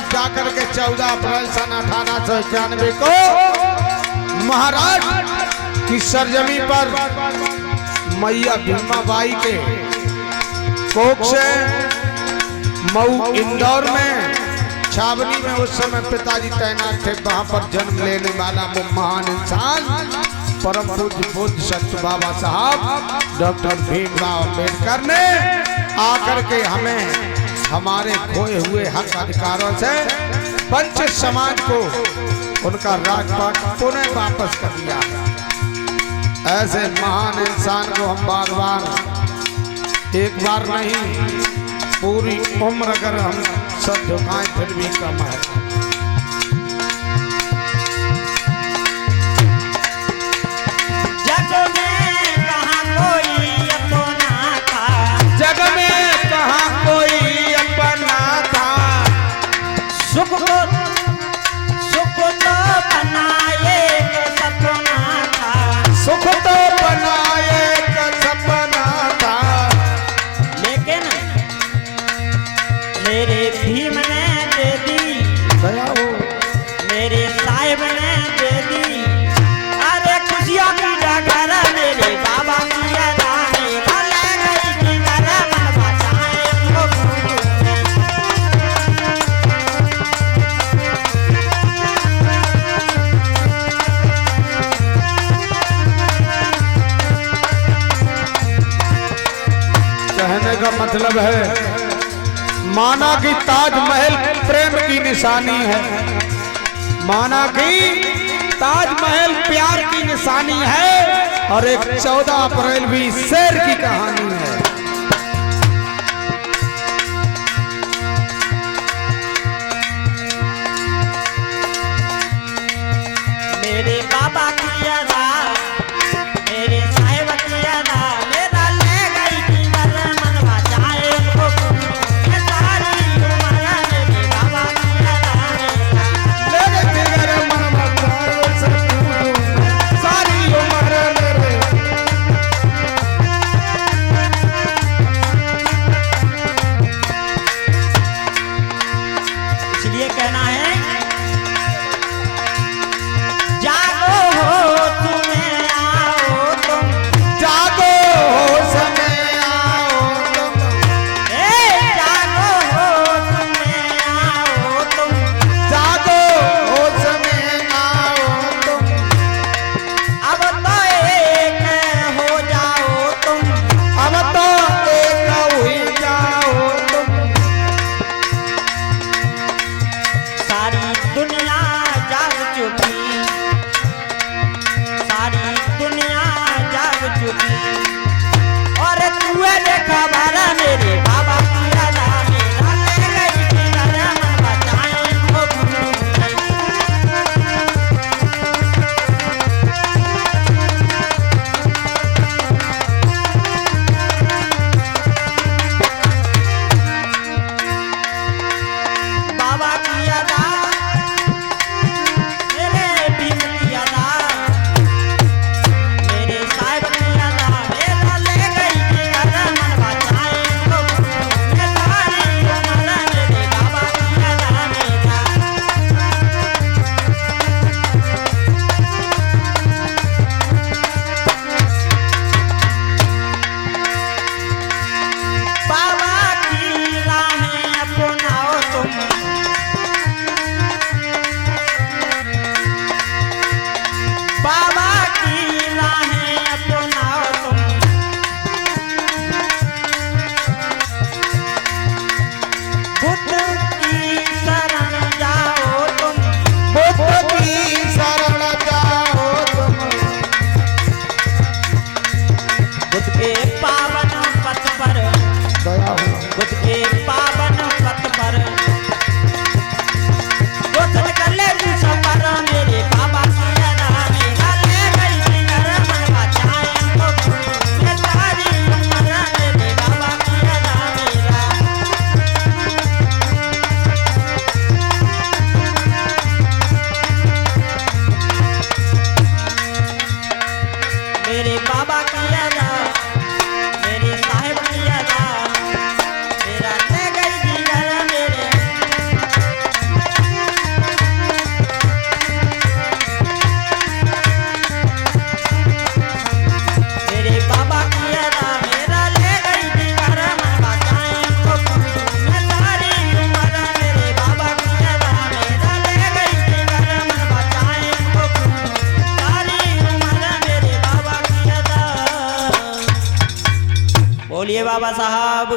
तब जाकर के 14 अप्रैल सन 1891 को महाराष्ट्र की सरजमी पर मैया भीमाबाई के कोख से मऊ इंदौर में छावनी में उस समय पिताजी तैनात थे। वहां पर जन्म लेने वाला वो महान इंसान परम पूज्य बुद्ध सत्य बाबा साहब डॉक्टर भीमराव अम्बेडकर ने आकर के हमें हमारे खोए हुए हक अधिकारों से वंचित समाज को उनका राजपाट पुनः वापस कर दिया। ऐसे महान इंसान को हम बार बार एक बार नहीं पूरी उम्र अगर हम सब झुकाएं फिर भी कम है। जग में कहाँ कोई अपना था, जग में कहाँ कोई अपना था, सुख तो बनाए एक सपना था, सुख तो बनाए एक सपना था। लेकिन मेरे भीम ने दे दी, दया हो मेरे साहिब ने दे दी, अरे खुशियों की डगर मेरे बाबा की अदाएं, भले गई कि मेरा मन बचाए उनको भूलूं। कहने का मतलब है माना कि ताजमहल प्रेम की निशानी है, माना कि ताजमहल प्यार की निशानी है और एक 14 अप्रैल भी शेर की कहानी है। मेरे बाबा की अदा, मेरे साहिब की अदा, मेरा ले गई कि मेरा मन बचाए उनको भूलूं। ये सारी उम्र मेरे बाबा की अदा, ले गई थी मेरे मन बचाए उनसे भूलूं, सारी उम्र मेरे।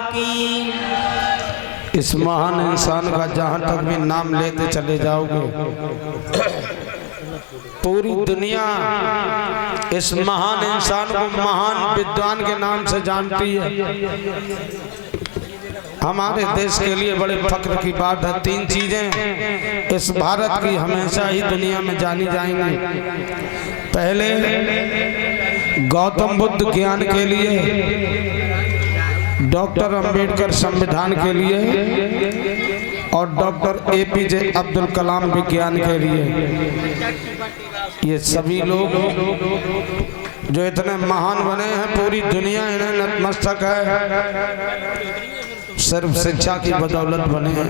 की। इस महान इंसान का जहां तक भी नाम लेते चले जाओगे पूरी दुनिया इस महान इंसान को महान विद्वान के नाम से जानती है। हमारे देश के लिए बड़े फख्र की बात है, 3 चीजें इस भारत की हमेशा ही दुनिया में जानी जाएंगी। पहले गौतम बुद्ध ज्ञान के लिए, डॉक्टर अंबेडकर संविधान के लिए और डॉक्टर एपीजे अब्दुल कलाम विज्ञान के लिए। ये सभी लोग जो इतने महान बने हैं, पूरी दुनिया इन्हें नतमस्तक है, सिर्फ शिक्षा की बदौलत बने हैं।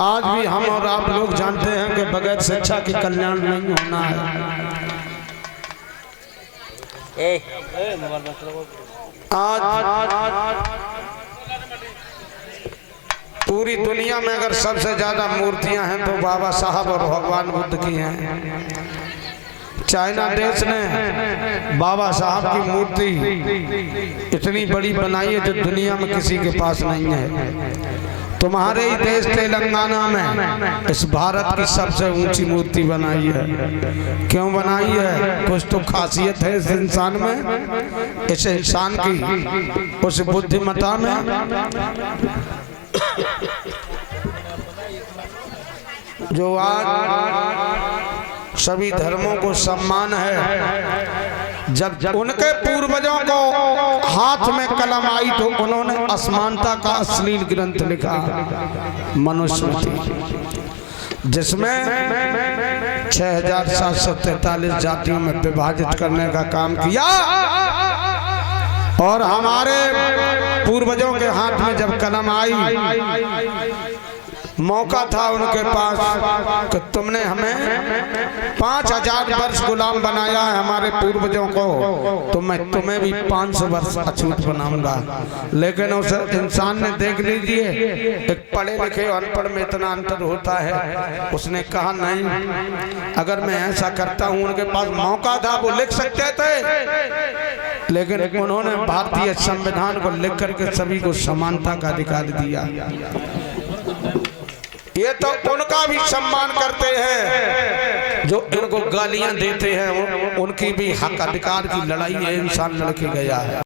आज भी हम और आप लोग जानते हैं कि बगैर शिक्षा के कल्याण नहीं होना है। आज पूरी दुनिया में अगर सबसे ज्यादा मूर्तियां हैं तो बाबा साहब और भगवान बुद्ध की हैं। चाइना देश ने बाबा साहब की मूर्ति इतनी बड़ी बनाई है जो दुनिया में किसी के पास नहीं है। तुम्हारे ही देश तेलंगाना में इस भारत की सबसे ऊंची मूर्ति बनाई है। क्यों बनाई है? कुछ तो खासियत है इस इंसान में, इस इंसान की उस बुद्धिमत्ता में जो आज सभी धर्मों को सम्मान है। जब उनके पूर्वजों को हाथ में कलम आई तो उन्होंने असमानता का अश्लील ग्रंथ लिखा, मनुस्मृति, जिसमें 6743 जातियों में विभाजित करने का काम किया। और हमारे पूर्वजों के हाथ में जब कलम आई, मौका था उनके पास कि तुमने हमें 5000 वर्ष गुलाम बनाया है हमारे पूर्वजों को, तो मैं तुम्हें भी 500 वर्ष अछूत बनाऊंगा। लेकिन उस इंसान ने, देख लीजिए, एक पढ़े लिखे और अनपढ़ में इतना अंतर होता है, उसने कहा नहीं, अगर मैं ऐसा करता हूं, उनके पास मौका था, वो लिख सकते थे, लेकिन उन्होंने भारतीय संविधान को लिख करके सभी को समानता का अधिकार दिया। ये तो उनका भी सम्मान करते हैं जो इनको गालियां देते हैं, उनकी भी हक अधिकार की लड़ाई है इंसान लड़के गया है।